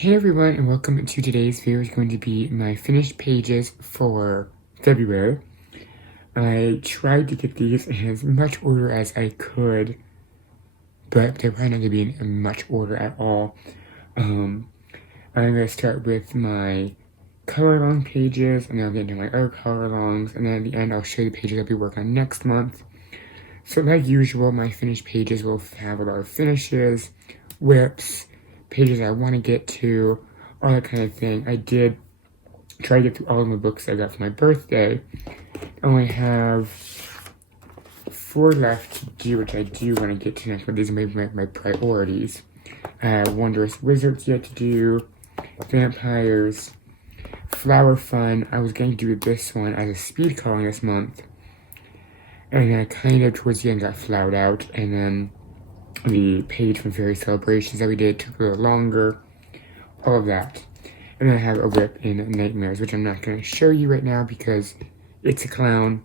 Hey everyone, and welcome to today's video. It's going to be my finished pages for February. I tried to get these in as much order as I could, but they're probably not going to be in much order at all. I'm going to start with my color along pages, and then I'll get into my other color alongs, and then at the end I'll show you the pages I'll be working on next month. So like usual, my finished pages will have a lot of finishes, WIPS, pages I want to get to, all that kind of thing. I did try to get through all of my books I got for my birthday. I only have 4 left to do, which I do want to get to next, but these are my priorities. I have Wondrous Wizards yet to do, Vampires, Flower Fun. I was going to do this one as a speed calling this month, and then I kind of towards the end got flowered out, and then the page from Fairy Celebrations that we did took a little longer, all of that. And then I have a whip in Nightmares, which I'm not going to show you right now because it's a clown,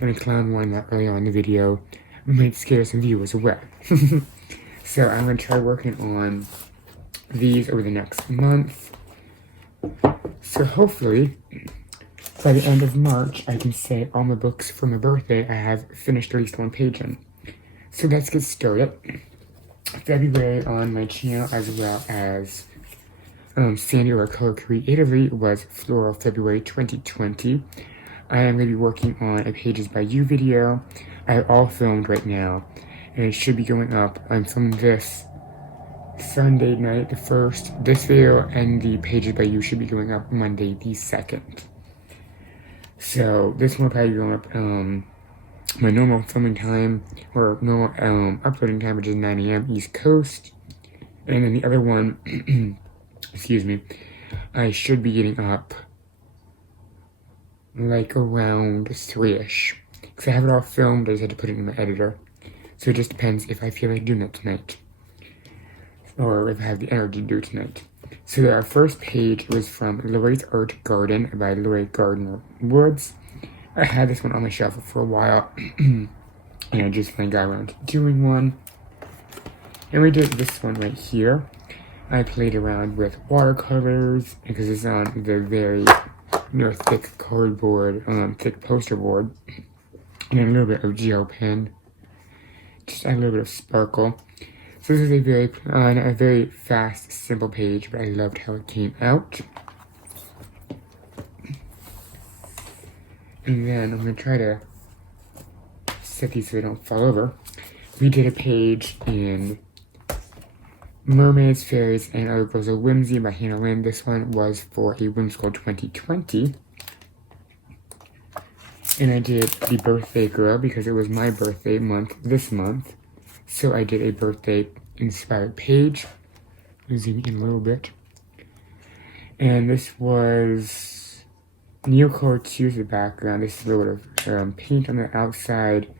and a clown won that early on in the video. It might scare some viewers away. So I'm going to try working on these over the next month. So hopefully, by the end of March, I can say all my books for my birthday I have finished at least one page in. So let's get started. February on my channel, as well as Sandy or Color Creatively, was Floral February 2020. I am going to be working on a Pages by You video. I have all filmed right now, and it should be going up. I'm filming this Sunday night, the 1st. This video and the Pages by You should be going up Monday, the 2nd. So this one will probably be going up my normal filming time, or normal uploading time, which is 9 a.m. East Coast. And then the other one, excuse me, I should be getting up like around 3-ish. Because I have it all filmed, I just had to put it in my editor. So it just depends if I feel like doing it tonight, or if I have the energy to do it tonight. So our first page was from Lori's Art Garden by Lori Gardner Woods. I had this one on my shelf for a while, and I just finally got around to doing one. And we did this one right here. I played around with watercolors, because it's on the very thick cardboard, thick poster board. And then a little bit of gel pen. Just add a little bit of sparkle. So this is a very fast, simple page, but I loved how it came out. And then I'm going to try to set these so they don't fall over. We did a page in Mermaids, Fairies, and Other Girls of Whimsy by Hannah Lynn. This one was for a Whimsical 2020. And I did the Birthday Girl because it was my birthday month this month. So I did a birthday inspired page. I'll zoom in a little bit. And this was Neocolor 2 is the background. This is a little bit of paint on the outside.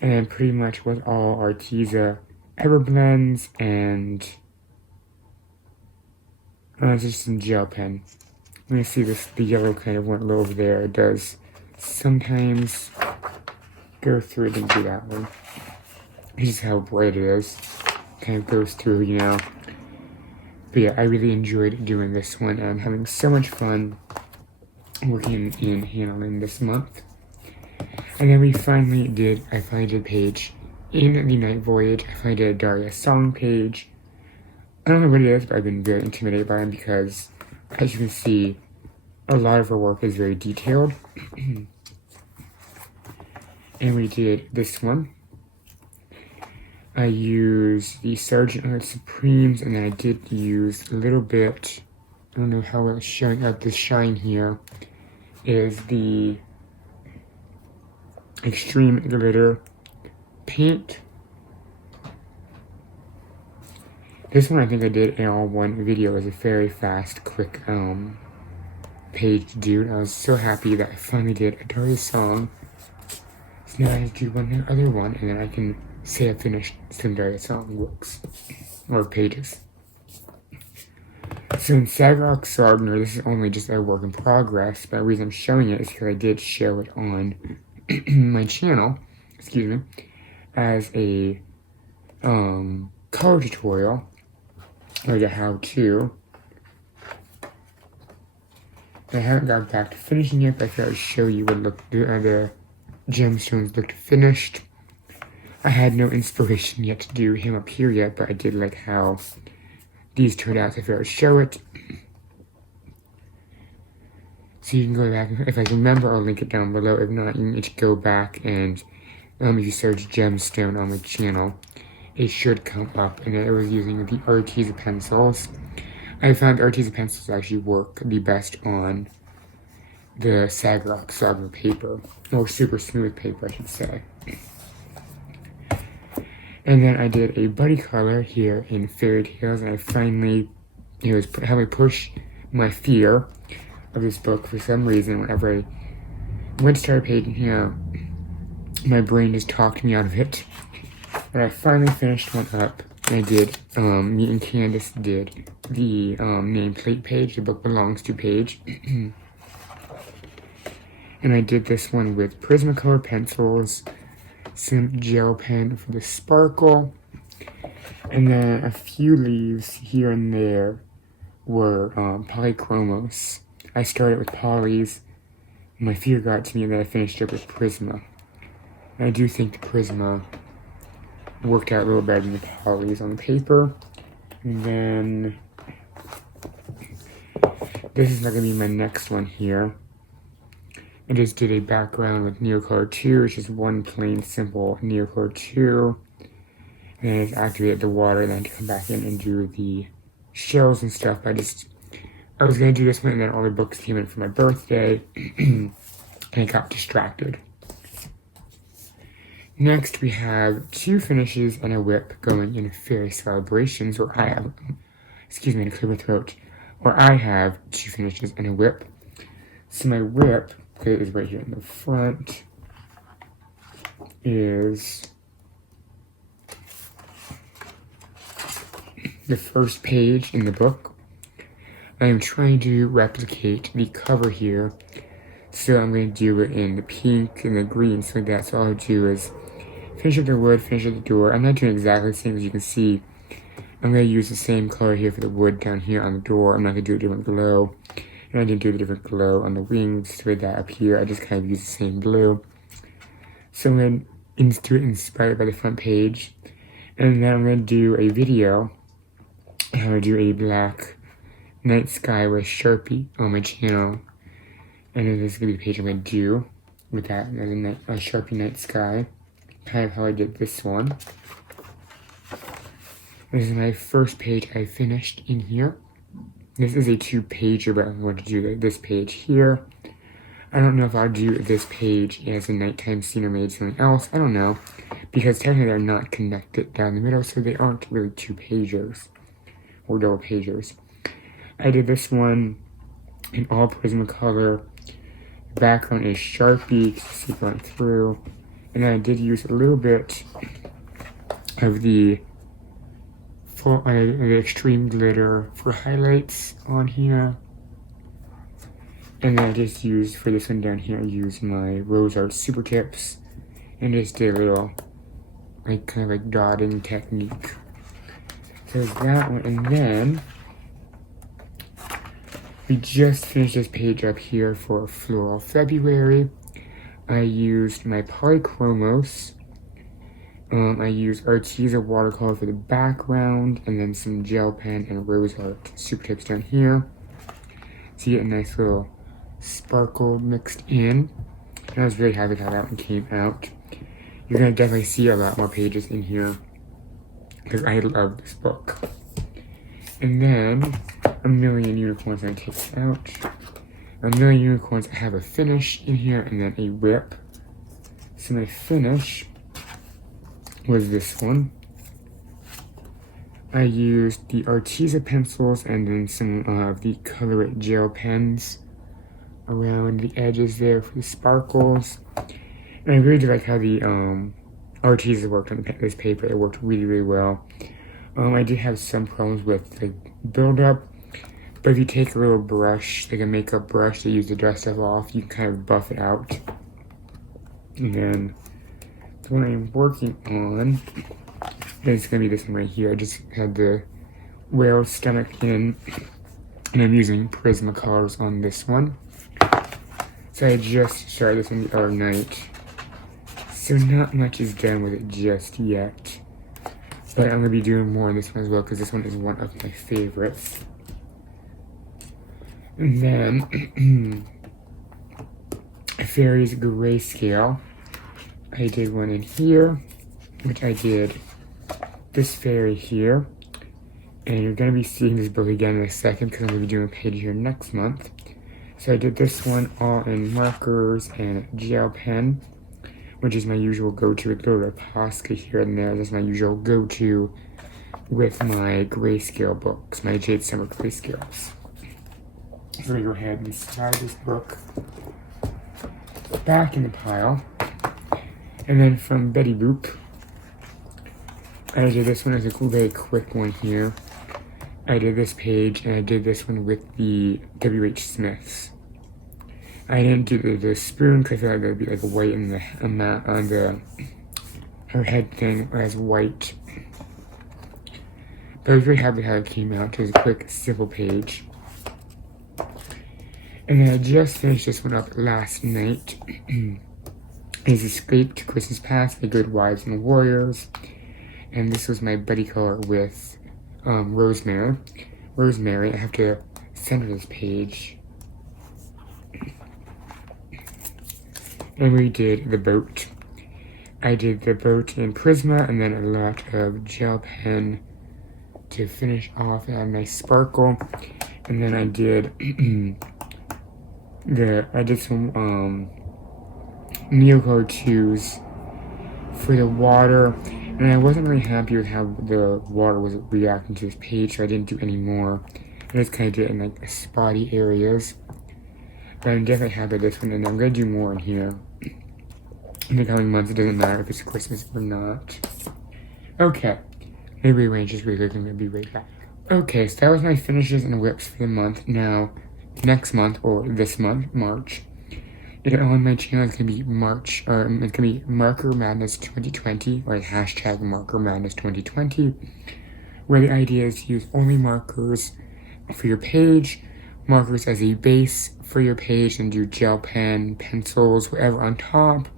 And then pretty much was all Arteza Everblends and just some gel pen. I'm going to see this, the yellow kind of went low over there. It does sometimes go through. It didn't do that one. This is how bright it is. Kind of goes through, you know. But yeah, I really enjoyed doing this one. I'm having so much fun working in Hannah Lynn this month. And then I finally did a page in the Night Voyage. I finally did a Daria song page. I don't know what it is, but I've been very intimidated by him because, as you can see, a lot of her work is very detailed. And we did this one. I used the Sergeant Art Supremes, and then I did use a little bit, I don't know how well it's showing up, the shine here is the Extreme Glitter paint. This one I think I did in all one video. It was a very fast, quick page to do. And I was so happy that I finally did a Daria song. So now I have to do one other one, and then I can say I finished some Daria song books or pages. So in Sagarok Sardner, this is only just a work in progress, but the reason I'm showing it is because I did show it on my channel, excuse me, as a color tutorial, like a how-to. I haven't gotten back to finishing it, but I thought I would show you what the gemstones looked finished. I had no inspiration yet to do him up here yet, but I did like how these turned out, so I thought I would show it. So you can go back, if I remember, I'll link it down below. If not, you need to go back and if you search gemstone on the channel, it should come up. And it was using the Arteza pencils. I found Arteza pencils actually work the best on the Sagrock Saga paper, or super smooth paper, I should say. And then I did a buddy color here in Fairy Tales, and I finally, it was having me push my fear of this book for some reason. Whenever I went to start a page in here, my brain just talked me out of it. And I finally finished one up, and I did, me and Candace did the nameplate page, the book belongs to page. And I did this one with Prismacolor pencils, some gel pen for the sparkle, and then a few leaves here and there were polychromos. I started with polys, my fear got to me, and then I finished up with Prisma. And I do think the Prisma worked out a little better than the polys on the paper. And then this is not going to be my next one here. I just did a background with Neocolor 2, which is one plain simple Neocolor 2. And then I just activated the water, and then to come back in and do the shells and stuff. I was going to do this one, and then all the books came in for my birthday, and I got distracted. Next, we have 2 finishes and a whip going in Fairy Celebrations, where I have, excuse me, to clear my throat, where I have 2 finishes and a whip. So my whip, okay, is right here in the front, is the first page in the book. I am trying to replicate the cover here, so I'm going to do it in the pink and the green, so that's all I'll do is finish up the wood, finish up the door. I'm not doing exactly the same as you can see. I'm going to use the same color here for the wood down here on the door. I'm not going to do a different glow. And I didn't do the different glow on the wings with that up here. I just kind of used the same blue. So I'm going to do it inspired by the front page. And then I'm going to do a video. I'm going to do a black night sky with Sharpie on my channel. And then this is going to be the page I'm going to do with that as a Sharpie night sky. Kind of how I did this one. This is my first page I finished in here. This is a 2-pager, but I'm going to do this page here. I don't know if I'll do this page as a nighttime scene or maybe something else. I don't know. Because technically they're not connected down the middle, so they aren't really 2-pagers. Or double pagers. I did this one in all Prismacolor. The background is Sharpie, to see going through. And then I did use a little bit of the extreme glitter for highlights on here. And then I just used, for this one down here, I used my Rose Art Super Tips and just did a little, kind of dotting technique. So there's that one, and then we just finished this page up here for Floral February. I used my polychromos. I used Arteza watercolor for the background, and then some gel pen and Rose Art Super Tips down here. So you get a nice little sparkle mixed in. And I was very happy with how that one came out. You're going to definitely see a lot more pages in here, because I love this book. And then, A Million Unicorns, I take out. A Million Unicorns, I have a finish in here, and then a whip. So my finish was this one. I used the Arteza pencils and then some of the Color It gel pens around the edges there for the sparkles. And I really do like how the Arteza worked on this paper. It worked really, really well. I did have some problems with the buildup, but if you take a little brush, like a makeup brush to use the dust stuff off, you can kind of buff it out. And then the one I'm working on is going to be this one right here. I just had the whale stomach in, and I'm using Prismacolors on this one. So I just started this one the other night. So not much is done with it just yet. But I'm going to be doing more on this one as well because this one is one of my favorites. And then Fairies Grayscale. I did one in here, which I did this fairy here. And you're going to be seeing this book again in a second because I'm going to be doing a page here next month. So I did this one all in markers and gel pen, which is my usual go-to with a little bit of Posca here and there. That's my usual go-to with my Grayscale books, my Jade Summer Grayscales. So we go ahead and slide this book back in the pile. And then from Betty Boop, I did this one as a very quick one here. I did this page and I did this one with the W.H. Smiths. I didn't do the spoon because I feel like that would be like white in the on the her head thing as white. But I was very happy how it came out. It was a quick, simple page. And then I just finished this one up last night. It's Escaped Christmas Past, The Good Wives and the Warriors. And this was my buddy color with Rosemary. I have to center this page. And we did the boat. I did the boat in Prisma and then a lot of gel pen to finish off and have a nice sparkle. And then I did some Neocolor 2s for the water, and I wasn't really happy with how the water was reacting to this page, so I didn't do any more. I just kind of did it in like spotty areas. But I'm definitely happy with this one, and I'm going to do more in here in the coming months. It doesn't matter if it's Christmas or not. Okay, let me rearrange this really quick and I'm going to be right back. Okay, so that was my finishes and WIPs for the month. Now, next month, or this month, March, on my channel it's going to be it's going to be Marker Madness 2020, or hashtag Marker Madness 2020, where the idea is to use only markers for your page, markers as a base for your page, and do gel pen, pencils, whatever on top.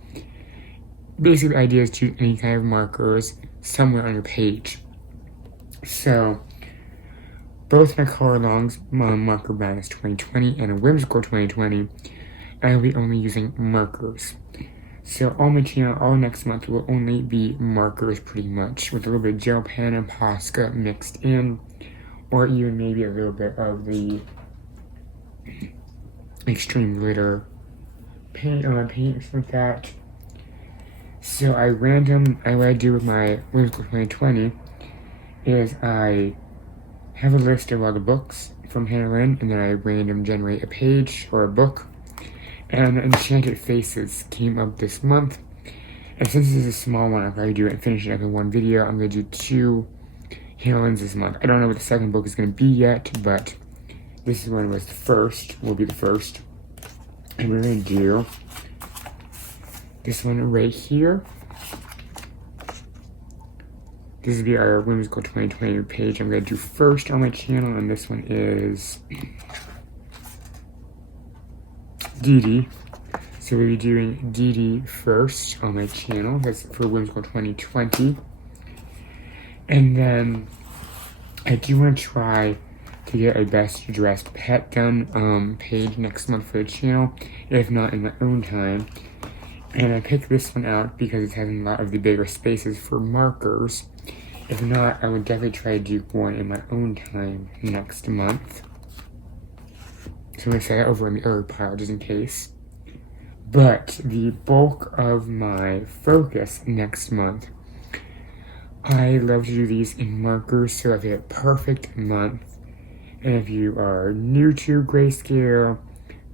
Basically, the idea is to use any kind of markers somewhere on your page. So, both my color alongs, Marker Madness 2020 and a Whimsical 2020, I will be only using markers. So on my channel, all next month will only be markers pretty much, with a little bit of gel pen and Posca mixed in, or even maybe a little bit of the extreme glitter paint on my paint, something like that. So what I do with my Whimsical 2020 is I have a list of all the books from Lynn, and then I random generate a page or a book. And Enchanted Faces came up this month. And since this is a small one, I'll probably do it and finish it up in one video. I'm going to do 2 Lynn's this month. I don't know what the second book is going to be yet, but this one was the first, will be the first. And we're going to do this one right here. This will be our Whimsical 2020 page I'm going to do first on my channel, and this one is Dee Dee. So we'll be doing Dee Dee first on my channel. That's for Whimsical 2020. And then I do want to try to get a best dressed pet done page next month for the channel, if not in my own time. And I picked this one out because it has a lot of the bigger spaces for markers. If not, I would definitely try to do one in my own time next month. So I'm going to set that over in the other pile just in case. But the bulk of my focus next month, I love to do these in markers, so I've had a perfect month. And if you are new to Grayscale,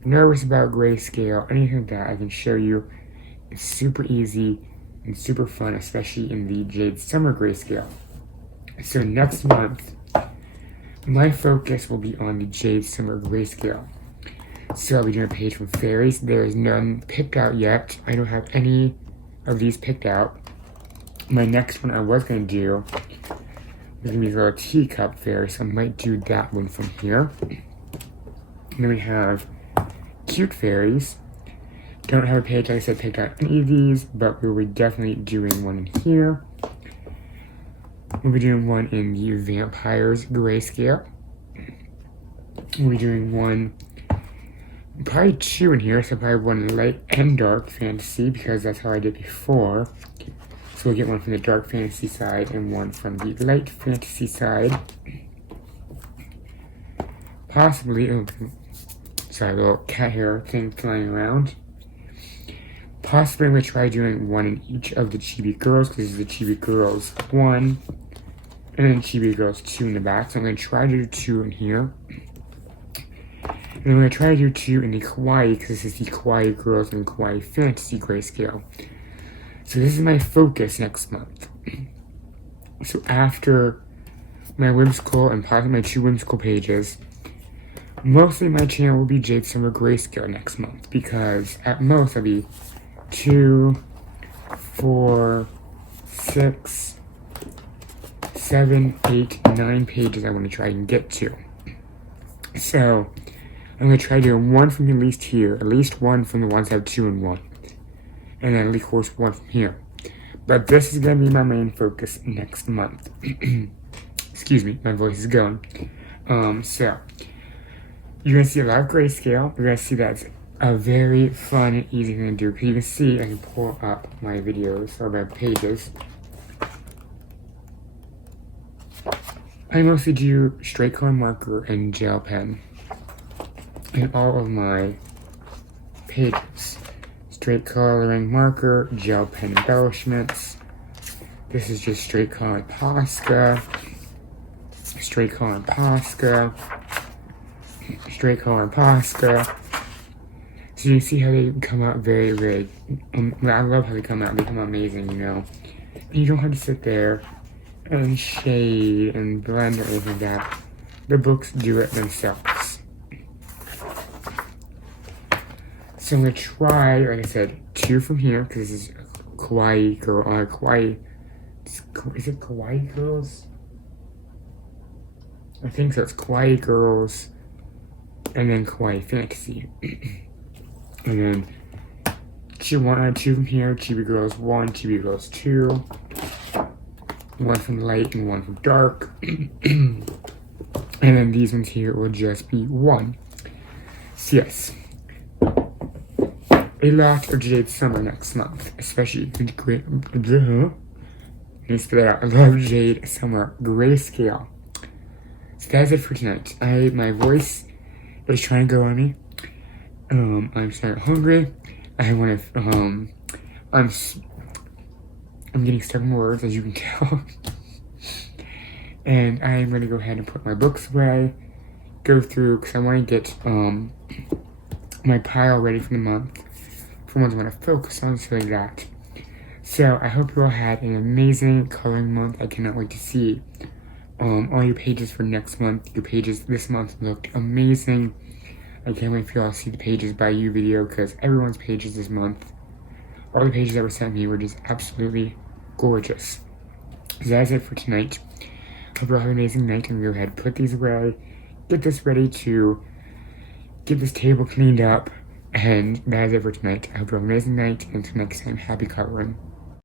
nervous about Grayscale, anything like that, I can show you. It's super easy and super fun, especially in the Jade Summer Grayscale. So next month, my focus will be on the Jade Summer Grayscale. So I'll be doing a page from Fairies. There is none picked out yet. I don't have any of these picked out. My next one I was going to do is going to be a little teacup fairy, so I might do that one from here. And then we have Cute Fairies, Don't have a page, like I said, picked out any of these, but we'll be definitely doing one in here. We'll be doing one in the Vampires Grayscale. We'll be doing one, probably two in here, so probably one light and dark fantasy, because that's how I did before. So we'll get one from the dark fantasy side and one from the light fantasy side. Possibly, oh, sorry, a little cat hair thing flying around. Possibly I'm going to try doing one in each of the Chibi Girls, because this is the Chibi Girls 1, and then Chibi Girls 2 in the back. So I'm going to try to do 2 in here. And I'm going to try to do 2 in the Kawaii, because this is the Kawaii Girls and Kawaii Fantasy Grayscale. So this is my focus next month. So after my whimsical and possibly my 2 whimsical pages, mostly my channel will be Jade Summer Grayscale next month, because at most I'll be 2, 4, 6, 7, 8, 9 pages I want to try and get to. So I'm going to try doing one from at least here, at least one from the ones that have 2 and 1, and then at least, of course, one from here. But this is going to be my main focus next month. Excuse me, my voice is going. So you're going to see a lot of Grayscale. You're going to see that it's a very fun and easy thing to do. Because you can see, I can pull up my videos or my pages. I mostly do straight color marker and gel pen in all of my pages. Straight coloring marker, gel pen embellishments. This is just straight color Posca. Straight color Posca. Straight color Posca. So you can see how they come out very, very, I love how they come out. They come out amazing, you know. And you don't have to sit there and shade and blend or anything like that. The books do it themselves. So I'm going to try, like I said, 2 from here, because this is Kawaii Girl, Kawaii, is it Kawaii Girls? I think so, it's Kawaii Girls, and then Kawaii Fantasy. And then 2 from here, Chibi Girls 1, Chibi Girls 2, 1 from light and 1 from dark. And then these ones here will just be 1. So yes, a lot of Jade Summer next month, especially in great. Let's spit that out. I love Jade Summer Grayscale. So that's it for tonight. My voice is trying to go on me. I'm starting hungry. I want to. I'm getting stuck in words, as you can tell. And I'm gonna go ahead and put my books away. Go through, because I want to get my pile ready for the month. For ones I want to focus on, so like that. So I hope you all had an amazing coloring month. I cannot wait to see all your pages for next month. Your pages this month looked amazing. I can't wait for y'all to see the pages by you video, because everyone's pages this month, all the pages that were sent me were just absolutely gorgeous. So that's it for tonight. Hope you all have an amazing night. I'm going to go ahead and put these away, get this ready to get this table cleaned up, and that is it for tonight. I hope you have an amazing night, and until next time, happy coloring.